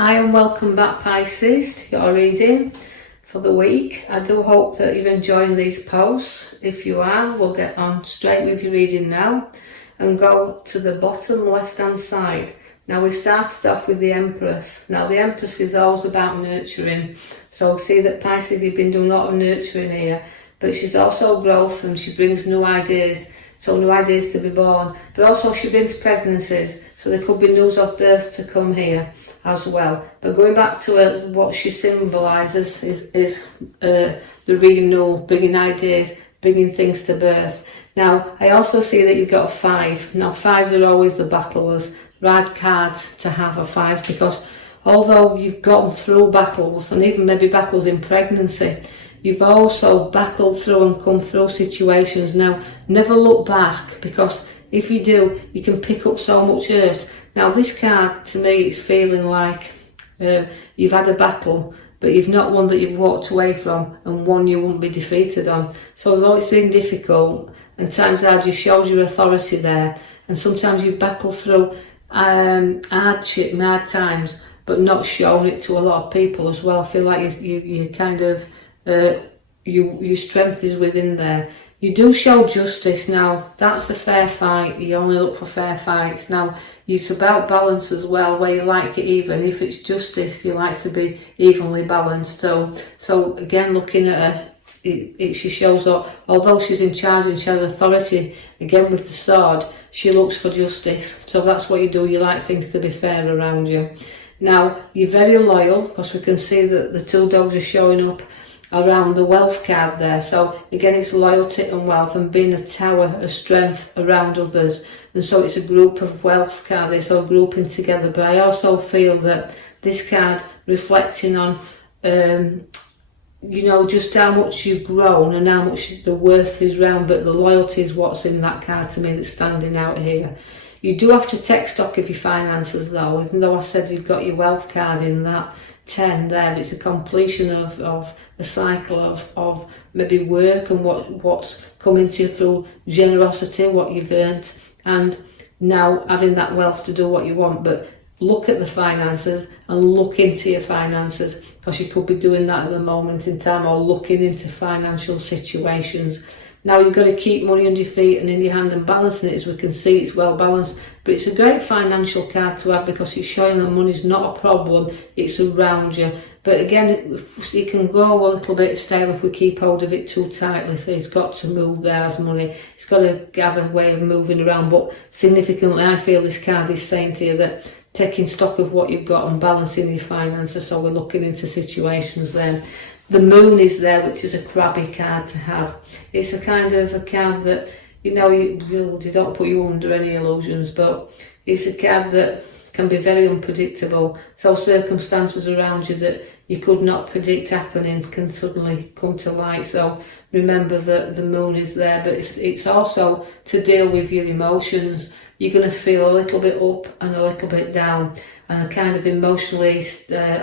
Hi and welcome back, Pisces, to your reading for the week. I do hope that you're enjoying these posts. If you are, we'll get on straight with your reading now and go to the bottom left hand side. Now we started off with the Empress. Now the Empress is always about nurturing. So see that Pisces, you've been doing a lot of nurturing here, but she's also growth and she brings new ideas. So new ideas to be born, but also she brings pregnancies. So there could be news of births to come here as well. But going back to what she symbolises is the renewal, bringing ideas, bringing things to birth. Now, I also see that you've got a 5. Now, 5s are always the battlers. Right cards to have a 5 because although you've gone through battles and even maybe battles in pregnancy, you've also battled through and come through situations. Now, never look back because if you do, you can pick up so much hurt. Now, this card, to me, it's feeling like you've had a battle, but you've not one that you've walked away from and one you won't be defeated on. So although it's been difficult, and times hard, you showed your authority there, and sometimes you battle through hardship and hard times, but not shown it to a lot of people as well. I feel like you kind of, your strength is within there. You do show justice. Now, that's a fair fight. You only look for fair fights. Now, it's about balance as well, where you like it even. If it's justice, you like to be evenly balanced. So again, looking at her, she shows that although she's in charge and she has authority, again with the sword, she looks for justice. So that's what you do. You like things to be fair around you. Now, you're very loyal because we can see that the 2 dogs are showing up around the wealth card there. So again, it's loyalty and wealth and being a tower of strength around others. And so it's a group of wealth card. It's all grouping together. But I also feel that this card reflecting on, just how much you've grown and how much the worth is round. But the loyalty is what's in that card to me that's standing out here. You do have to take stock of your finances though, even though I said you've got your wealth card in that 10 there. It's a completion of a cycle of maybe work and what's coming to you through generosity, what you've earned, and now having that wealth to do what you want. But look at the finances and look into your finances because you could be doing that at the moment in time or looking into financial situations. Now you've got to keep money on your feet and in your hand and balancing it. As we can see, it's well balanced, but it's a great financial card to have because it's showing that money's not a problem, it's around you. But again, it can go a little bit stale if we keep hold of it too tightly. So it's got to move there as money. It's got to have a way of moving around. But significantly, I feel this card is saying to you that taking stock of what you've got and balancing your finances. So we're looking into situations then. The moon is there, which is a crabby card to have. It's a kind of a card that, you don't put you under any illusions, but it's a card that can be very unpredictable. So circumstances around you that you could not predict happening can suddenly come to light. So remember that the moon is there, but it's also to deal with your emotions. You're going to feel a little bit up and a little bit down and kind of emotionally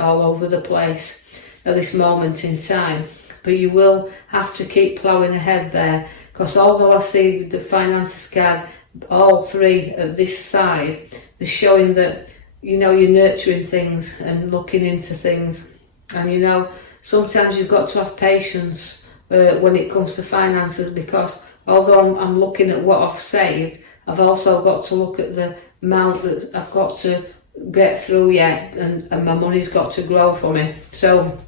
all over the place at this moment in time, but you will have to keep ploughing ahead there because although I see with the finances card all 3 at this side, they're showing that you're nurturing things and looking into things, and sometimes you've got to have patience when it comes to finances because although I'm looking at what I've saved, I've also got to look at the amount that I've got to get through yet, and my money's got to grow for me. So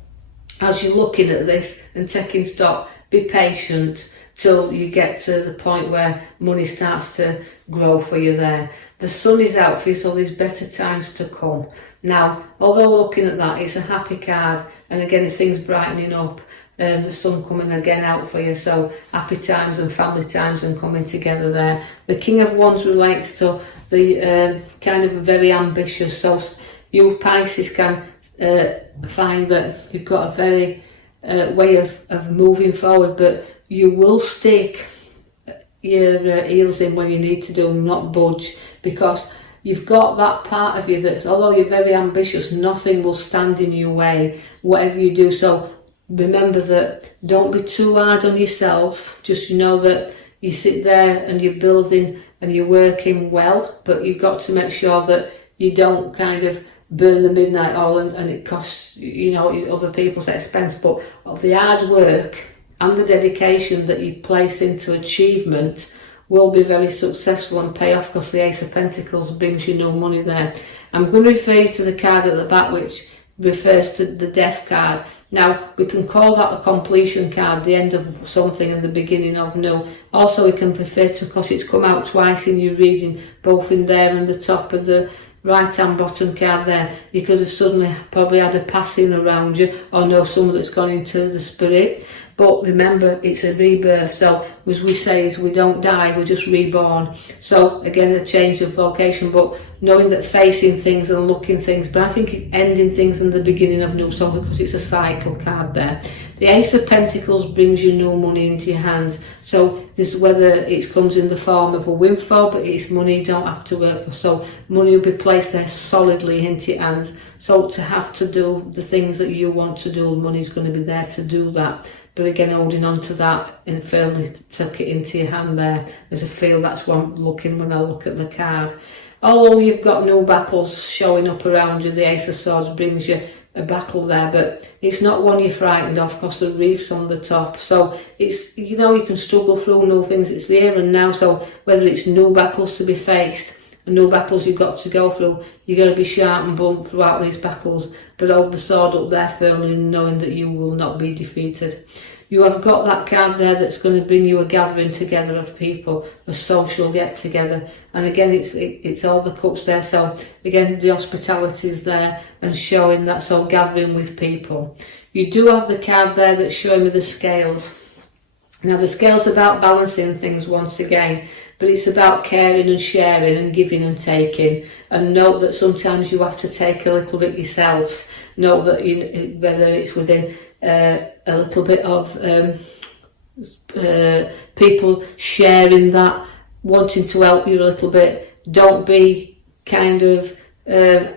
as you're looking at this and taking stock, be patient till you get to the point where money starts to grow for you there. The sun is out for you, so there's better times to come. Now, although looking at that, it's a happy card, and again, things brightening up, the sun coming again out for you, so happy times and family times and coming together there. The King of Wands relates to the kind of very ambitious, so you Pisces can find that you've got a very way of moving forward, but you will stick your heels in when you need to do, not budge, because you've got that part of you that's, although you're very ambitious, nothing will stand in your way, whatever you do. So remember that don't be too hard on yourself. Just know that you sit there and you're building and you're working well, but you've got to make sure that you don't kind of burn the midnight oil and it costs, you know, other people's expense, but the hard work and the dedication that you place into achievement will be very successful and pay off, because the Ace of Pentacles brings you no money there. I'm going to refer you to the card at the back, which refers to the Death card. Now, we can call that a completion card, the end of something and the beginning of new. Also, we can refer to, because it's come out twice in your reading, both in there and the top of the right hand bottom card there. You could have suddenly probably had a passing around you, or know someone that's gone into the spirit. But remember, it's a rebirth, so as we say, is we don't die, we're just reborn. So again, a change of vocation, but knowing that facing things and looking things, but I think it's ending things and the beginning of new something, because it's a cycle card there. The Ace of Pentacles brings you no money into your hands, so this is whether it comes in the form of a windfall, but it's money you don't have to work for, so money will be placed there solidly into your hands. So to have to do the things that you want to do, money's going to be there to do that. But again, holding on to that and firmly tuck it into your hand there, as I feel that's what I'm looking when I look at the card. Although you've got no battles showing up around you, the Ace of Swords brings you a battle there, but it's not one you're frightened of, because the reef's on the top. So it's, you know, you can struggle through new things. It's the here and now. So whether it's new battles to be faced and new battles you've got to go through, you're going to be sharp and blunt throughout these battles, but hold the sword up there firmly, knowing that you will not be defeated. You have got that card there that's going to bring you a gathering together of people, a social get together, and again it's all the cups there. So again, the hospitality is there and showing that, so gathering with people. You do have the card there that's showing me the scales. Now the scale's about balancing things once again, but it's about caring and sharing and giving and taking. And note that sometimes you have to take a little bit yourself. Note that whether it's within a little bit of people sharing that, wanting to help you a little bit. Don't be kind of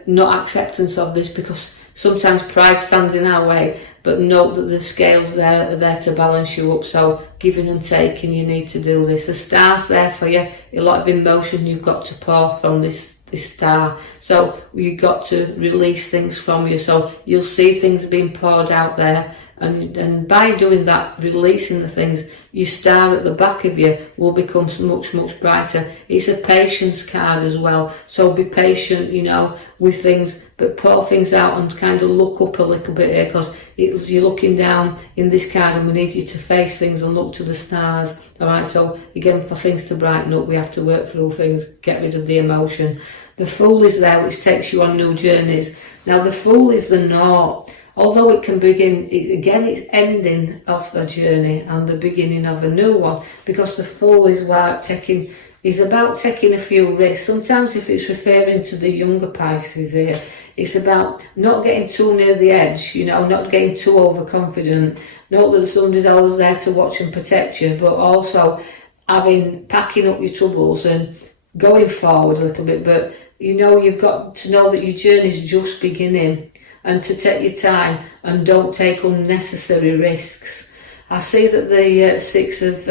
not acceptance of this, because sometimes pride stands in our way, but note that the scales there are there to balance you up. So giving and taking, you need to do this. The star's there for you, a lot of emotion you've got to pour from this star, so you've got to release things from you, so you'll see things being poured out there, and by doing that, releasing the things, your star at the back of you will become much brighter. It's a patience card as well, so be patient, you know, with things, but pour things out and kind of look up a little bit here, because you're looking down in this card, and we need you to face things and look to the stars. Alright, so again, for things to brighten up, we have to work through things, get rid of the emotion. The Fool is there, which takes you on new journeys. Now the Fool is the naught. Although it can begin, again, it's ending of a journey and the beginning of a new one, because the Fool is about taking a few risks. Sometimes if it's referring to the younger Pisces here, it's about not getting too near the edge, you know, not getting too overconfident. Not that somebody's always there to watch and protect you, but also packing up your troubles and going forward a little bit. But you know, you've got to know that your journey's just beginning, and to take your time and don't take unnecessary risks. I see that the Six of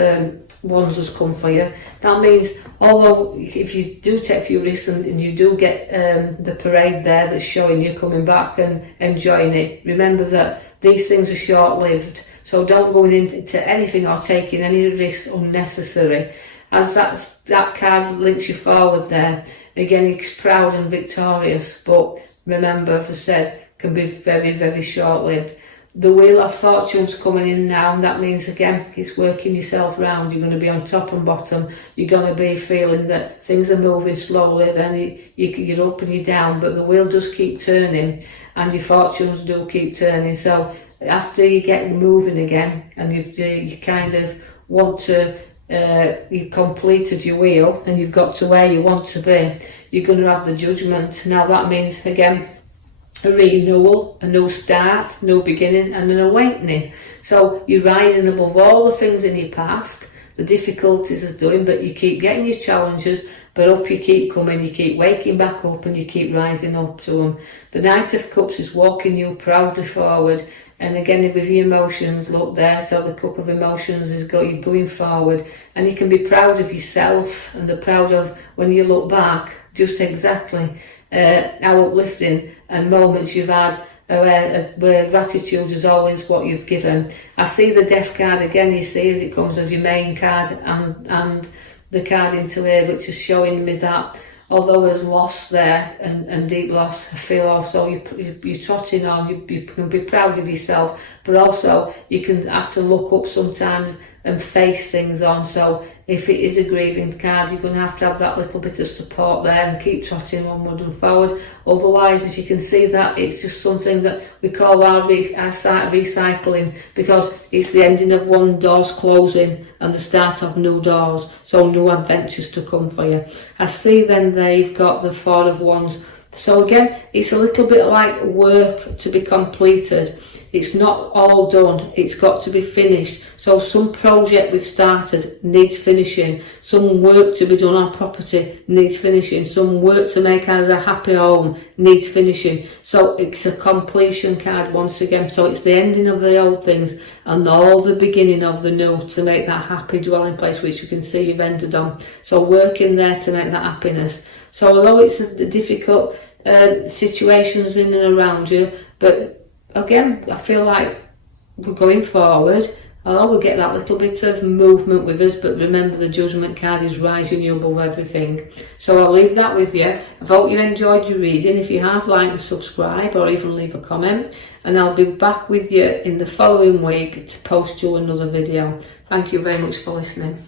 Wands has come for you. That means, although if you do take a few risks and you do get the parade there that's showing you coming back and enjoying it, remember that these things are short-lived. So don't go into anything or taking any risks unnecessary. As that card links you forward there, again, it's proud and victorious, but remember, as I said, can be very short-lived. The Wheel of Fortune's coming in now, and that means, again, it's working yourself round. You're going to be on top and bottom. You're going to be feeling that things are moving slowly, then you're up and you're down, but the wheel does keep turning, and your fortunes do keep turning. So after you get moving again, and you kind of want to, you've completed your wheel, and you've got to where you want to be, you're going to have the Judgment. Now that means, again, a renewal, a new start, new beginning, and an awakening. So you're rising above all the things in your past, the difficulties is doing, but you keep getting your challenges, but up you keep coming, you keep waking back up, and you keep rising up to them. The Knight of Cups is walking you proudly forward, and again with your emotions, look there, so the Cup of Emotions is you going forward, and you can be proud of yourself, and proud of when you look back, just exactly how uplifting and moments you've had where gratitude is always what you've given. I see the death card again, you see, as it comes as your main card, and the card into here, which is showing me that although there's loss there and deep loss, I feel also you're trotting on, you can be proud of yourself, but also you can have to look up sometimes and face things on. So if it is a grieving card, you're going to have that little bit of support there and keep trotting onward and forward. Otherwise, if you can see that, it's just something that we call our site recycling, because it's the ending of one door's closing and the start of new doors, so new adventures to come for you. I see then they've got the Four of Wands. So again, it's a little bit like work to be completed. It's not all done, it's got to be finished. So some project we've started needs finishing, some work to be done on property needs finishing, some work to make us a happy home needs finishing. So it's a completion card once again. So it's the ending of the old things and all the beginning of the new to make that happy dwelling place, which you can see you've ended on. So working there to make that happiness. So although it's a difficult situations in and around you, but again, I feel like we're going forward. Although we get that little bit of movement with us, but remember the Judgment card is rising you above everything. So I'll leave that with you. I hope you enjoyed your reading. If you have, like and subscribe, or even leave a comment. And I'll be back with you in the following week to post you another video. Thank you very much for listening.